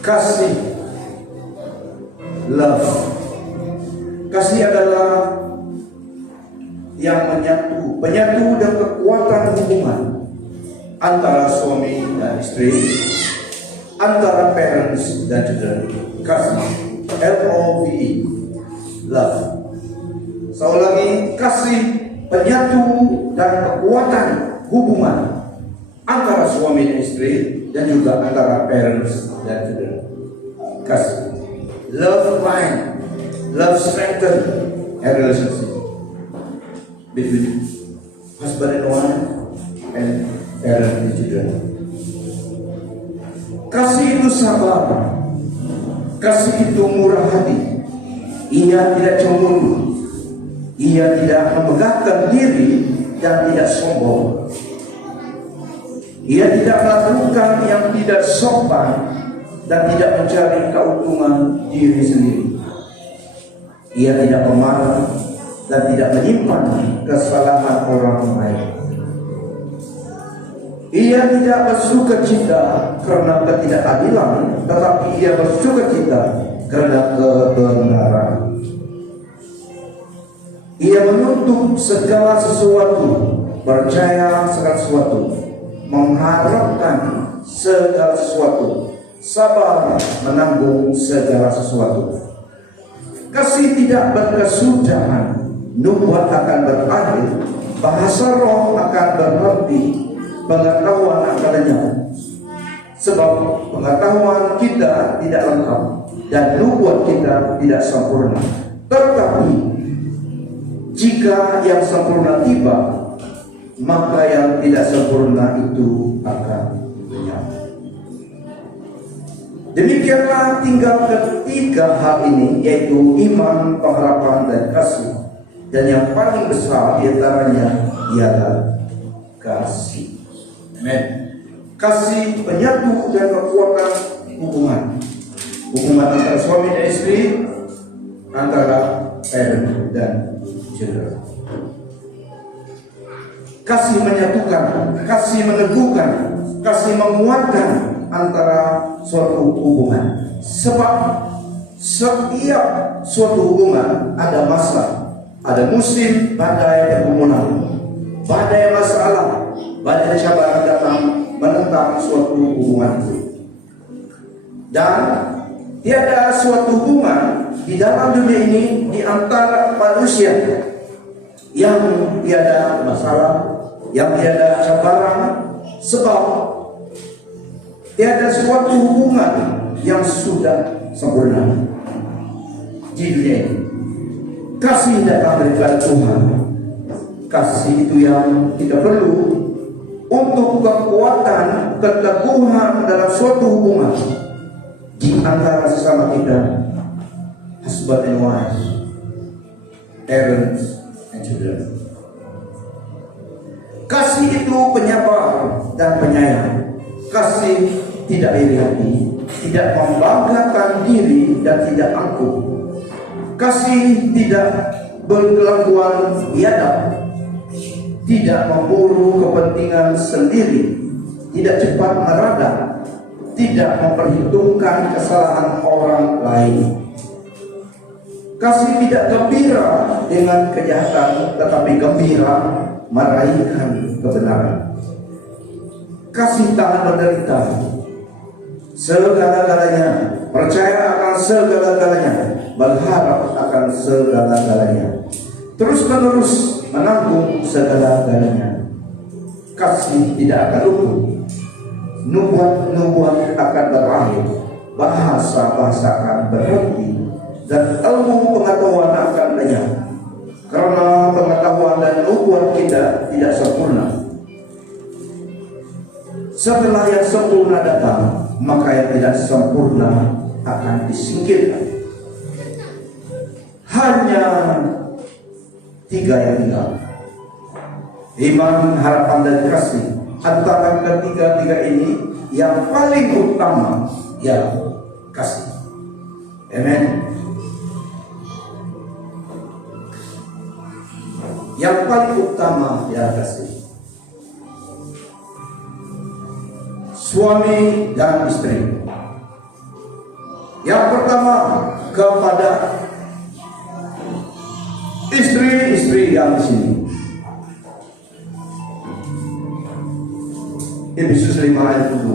Kasih, love. Kasih adalah yang menyatu dan kekuatan hubungan antara suami dan istri, antara parents dan children. Kasih, L-O-V-E, love. Sekali lagi, kasih penyatu dan kekuatan hubungan antara suami dan istri dan juga antara parents dan children. Kasih, love bind, love strengthen a relationship between husband and wife and parents and children. Kasih itu sabar, kasih itu murah hati. Ia tidak cemburu, ia tidak memegahkan diri dan tidak sombong. Ia tidak melakukan yang tidak sopan dan tidak mencari keuntungan diri sendiri. Ia tidak pemarah dan tidak menyimpan kesalahan orang lain. Ia tidak bersukacita karena ketidakadilan, tetapi ia bersukacita karena kebenaran. Ia menuntut segala sesuatu, percaya segala sesuatu, mengharapkan segala sesuatu, sabar menanggung segala sesuatu. Kasih tidak berkesudahan, nubuat akan berakhir, bahasa roh akan berhenti, pengetahuan akan lenyap. Sebab pengetahuan kita tidak lengkap dan nubuat kita tidak sempurna. Tetapi jika yang sempurna tiba, maka yang tidak sempurna itu akan lenyap. Demikianlah tinggal ketiga hal ini, yaitu iman, pengharapan, dan kasih. Dan yang paling besar diantaranya ialah kasih. Amen. Kasih penyatu dan kekuatan hubungan. Hubungan antara suami dan istri, antara parent dan children. Kasih menyatukan, kasih meneguhkan, kasih menguatkan antara suatu hubungan. Sebab setiap suatu hubungan ada masa, ada musim badai dan pergumulan, badai masalah, badai cabaran datang menentang suatu hubungan itu. Dan tiada suatu hubungan di dalam dunia ini di antara manusia yang tiada masalah, yang tiada cabaran, sebab tiada suatu hubungan yang sudah sempurna di dunia ini. Kasih datang dari Tuhan. Kasih itu yang kita perlu untuk kekuatan, keteguhan dalam suatu hubungan di antara sesama kita, husband and wife, parents and children. Kasih itu penyabar dan penyayang. Kasih tidak iri hati, tidak membanggakan diri dan tidak angkuh. Kasih tidak berkelakuan biadab, tidak memburu kepentingan sendiri, tidak cepat meradang, tidak memperhitungkan kesalahan orang lain. Kasih tidak gembira dengan kejahatan, tetapi gembira meraihkan kebenaran. Kasih tak menderita segala-galanya, percaya akan segala-galanya, berharap akan segala-galanya, terus-menerus menanggung segala-galanya. Kasih tidak akan lumpuh, nubuat akan berakhir, bahasa akan berhenti, dan ilmu pengetahuan akan lenyap. Karena pengetahuan dan nubuat kita tidak sempurna. Setelah yang sempurna datang, maka yang tidak sempurna akan disingkirkan. Hanya tiga yang tinggal: iman, harapan, dan kasih. Antara ketiga-tiga ini, yang paling utama ialah kasih. Amen. Yang paling utama ialah kasih. Suami dan istri, Yang pertama, kepada istri-istri yang di sini. Efesus 5 ayat 2.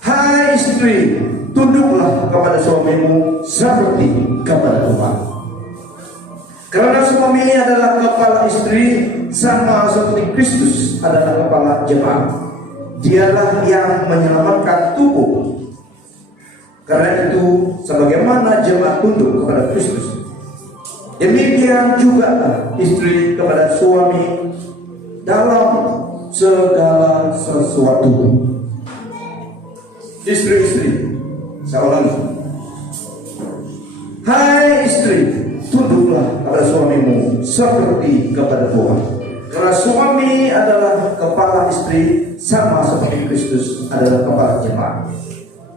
Hai istri, tunduklah kepada suamimu seperti kepada Tuhan. Karena suami adalah kepala istri, sama seperti Kristus adalah kepala jemaat. Dialah yang menyelamatkan tubuh. Karena itu, sebagaimana jemaat tunduk kepada Kristus, demikian juga istri kepada suami dalam segala sesuatu. Istri-istri, saya ulangi. Hai istri, tunduklah kepada suamimu seperti kepada Tuhan. Karena suami adalah kepala istri, sama seperti Kristus adalah kepala jemaat.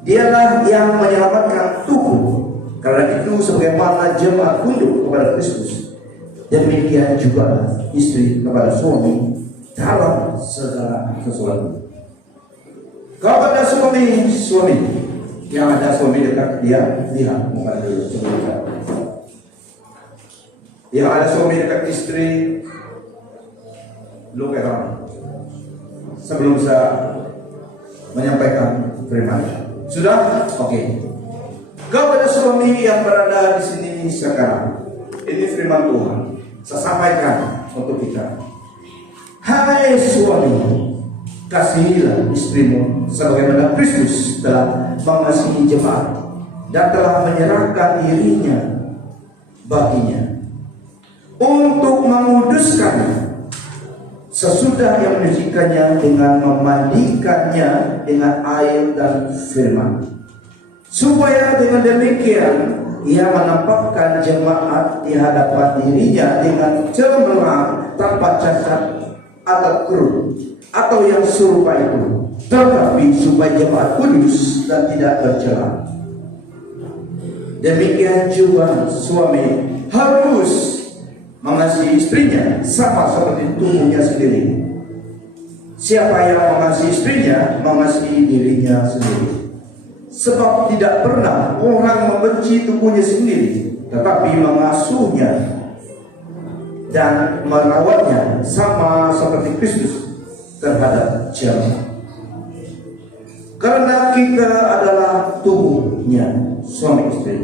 Dialah yang menyelamatkan tubuh. Karena itu, sebagaimana jemaat tunduk kepada Kristus, demikian juga istri kepada suami dalam segala sesuatu. Kepada suami yang ada suami dekat dia, lihat muka dulu sebelum. Yang ada suami dekat istri, look around sebelum saya menyampaikan firman. Sudah? Oke. Kepada suami yang berada di sini sekarang, ini firman Tuhan. Saya sampaikan untuk kita. Hai suami, kasihilah istrimu sebagaimana Kristus telah mengasihi jemaat dan telah menyerahkan dirinya baginya untuk menguduskannya, sesudah yang menyucikannya dengan memandikannya dengan air dan firman, supaya dengan demikian ia menampakkan jemaat di hadapan dirinya dengan cemerlang, tanpa cacat atau keruh atau yang serupa itu, tetapi supaya jemaat kudus dan tidak tercela. Demikian juga suami harus mengasihi istrinya sama seperti tubuhnya sendiri. Siapa yang mengasihi istrinya, mengasihi dirinya sendiri. Sebab tidak pernah orang membenci tubuhnya sendiri, tetapi mengasuhnya dan merawatnya sama seperti Kristus terhadap jemaat. Karena kita adalah tubuhnya, suami istri.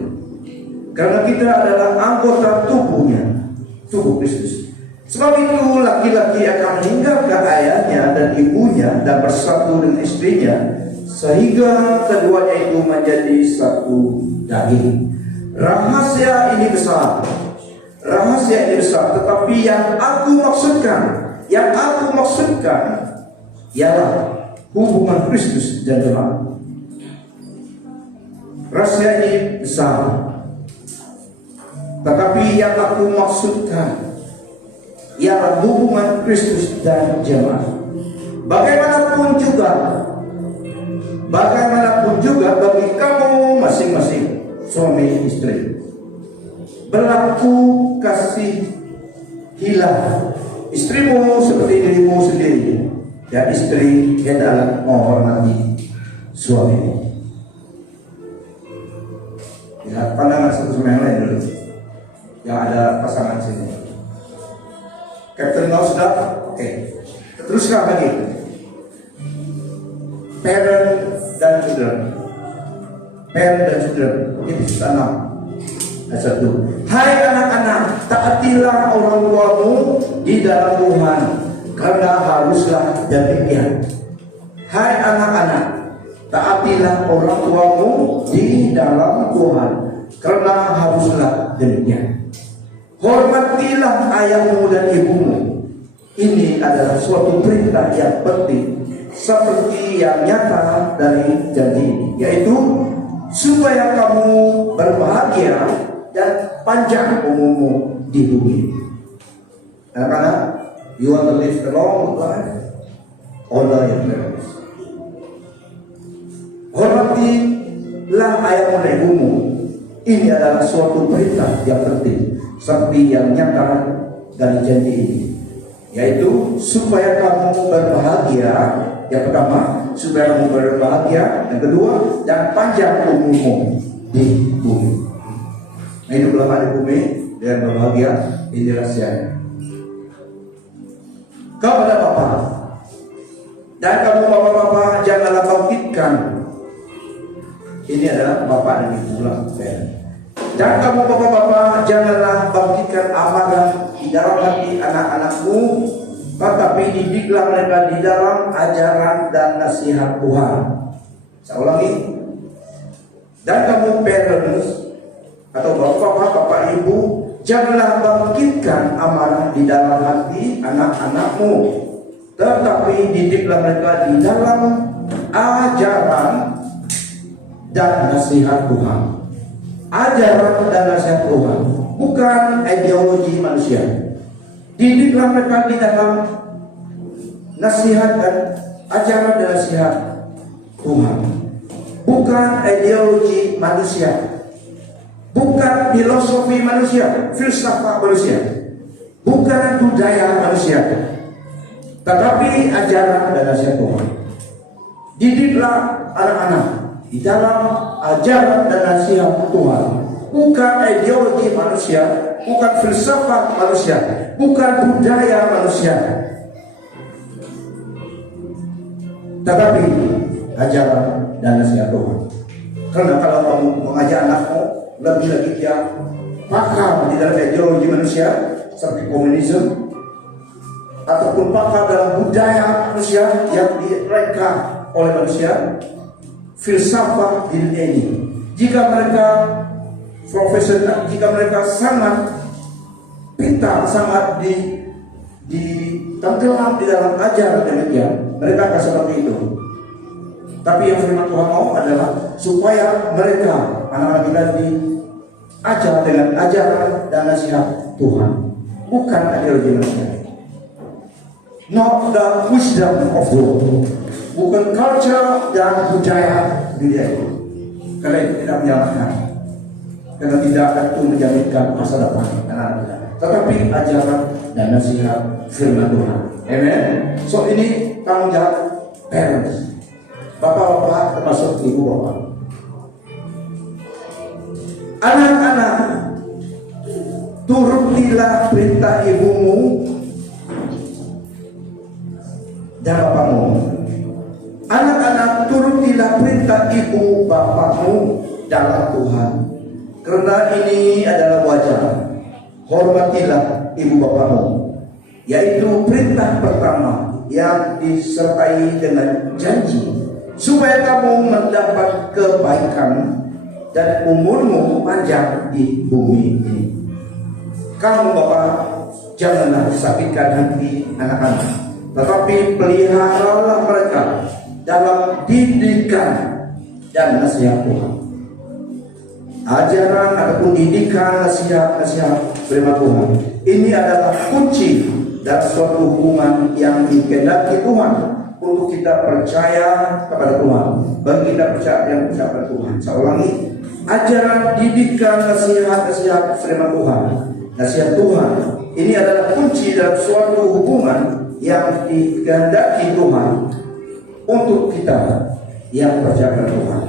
Karena kita adalah anggota tubuhnya, tubuh Kristus. Sebab itu laki-laki akan meninggalkan ayahnya dan ibunya dan bersatu dengan istrinya, sehingga keduanya itu menjadi satu daging. Rahasia ini besar, tetapi yang aku maksudkan ialah hubungan Kristus dan jemaat. Rahasia ini besar, tetapi yang aku maksudkan ialah hubungan Kristus dan jemaat. Bagaimanapun juga bagi kamu masing-masing, suami istri, berlaku kasihilah istrimu seperti dirimu sendiri, dan istri hendaklah menghormati suaminya. Lihat pandangan satu sama yang lain dulu, yang ada pasangan sini. Captain Law sudah? Oke. Teruskan lagi. Parent dan children. Ini tanam. Ayat 1. Hai anak-anak, taatilah orang tuamu di dalam Tuhan, karena haruslah demikian. Hai anak-anak, taatilah orang tuamu di dalam Tuhan, karena haruslah demikian. Hormatilah ayahmu dan ibumu. Ini adalah suatu perintah yang penting, seperti yang nyata dari janji ini, yaitu supaya kamu berbahagia dan panjang umurmu di bumi. Anak-anak, you want to live a long life? Honor your parents. Hormatilah ayahmu dan ibumu. Ini adalah suatu perintah yang penting, seperti yang nyata dari janji ini, yaitu supaya kamu berbahagia. Yang pertama, supaya kamu berbahagia. Yang kedua, dan panjang umurmu di bumi. Nah, hiduplah di bumi dengan berbahagia. Ini rahasianya. Kepada Bapa, dan kamu bapak-bapak janganlah bangkitkan. Ini adalah Bapak dan Ibu lah. Dan kamu bapak-bapak janganlah bangkitkan amarah di dalam hati anak-anakmu, tetapi didiklah mereka di dalam ajaran dan nasihat Tuhan. Saya ulangi. Dan kamu parents atau bapak-bapak ibu, janganlah bangkitkan amarah di dalam hati anak-anakmu, tetapi didiklah mereka di dalam ajaran dan nasihat Tuhan. Ajaran dan nasihat Tuhan, bukan ideologi manusia. Didiklah mereka di dalam nasihat dan ajaran dan nasihat Tuhan, bukan ideologi manusia, bukan filosofi manusia, filsafat manusia, bukan budaya manusia, tetapi ajaran dan nasihat Tuhan. Didiklah anak-anak di dalam ajaran dan nasihat Tuhan, bukan ideologi manusia, bukan filsafat manusia, bukan budaya manusia, tetapi ajaran dan nasihat Tuhan. Karena kalau kamu mengajak anakmu, lebih lagi dia pakar di dalam ideologi manusia seperti komunisme, ataupun pakar dalam budaya manusia yang direka oleh manusia, filsafat di dunia ini. Jika mereka profesional, jika mereka sangat pintar, sangat tenggelam di dalam ajaran demikian, mereka akan seperti itu. Tapi yang firman Tuhan mau adalah supaya mereka, anak-anak kita, diajar dengan ajaran dan nasihat Tuhan, bukan ideologi manusia. Not the wisdom of God, bukan culture dan budaya dunia itu. Karena itu tidak menyalahkan, karena tidak itu menjaminkan masa depan anak-anak kita, tetapi ajaran dan nasihat firman Tuhan. Amen. So ini tanggung jawab parents, bapak-bapak termasuk ibu bapak. Anak-anak, turutilah perintah ibumu dan bapakmu. Anak-anak, turutilah perintah ibu bapakmu dalam Tuhan, karena ini adalah wajar. Hormatilah ibu bapakmu, yaitu perintah pertama yang disertai dengan janji, supaya kamu mendapat kebaikan dan umurmu panjang di bumi ini. Kamu bapak, janganlah sakitkan hati anak-anak, tetapi peliharalah mereka dalam didikan dan nasihat Tuhan. Ajaran ataupun didikan, nasihat firman Tuhan, ini adalah kunci dan suatu hubungan yang dikehendaki Tuhan untuk kita percaya kepada Tuhan. Bagi kita percaya yang percaya kepada Tuhan. Saya ulangi, ajaran, didikan, nasihat firman Tuhan, nasihat Tuhan, ini adalah kunci dalam suatu hubungan yang dikehendaki Tuhan untuk kita yang percaya kepada Tuhan,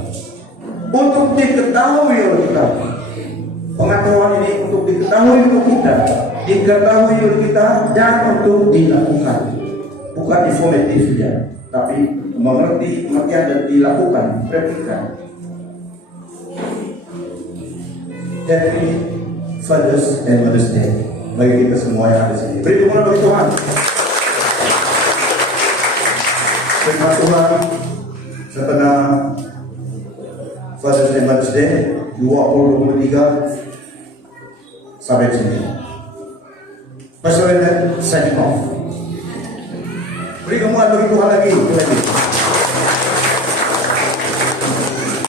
untuk diketahui oleh kita. Pengetahuan ini untuk diketahui oleh kita, diketahui oleh kita, dan untuk dilakukan, bukan informatif saja, tapi mengerti, pengertian dan dilakukan, replika. Happy Father's and Mother's Day bagi kita semua yang ada di sini. Beri dukungan bagi Tuhan. Firman Tuhan setelah Father's and Mother's Day 2023 sampai sini. Pastor Leonard signing off. Beri dukungan bagi Tuhan lagi.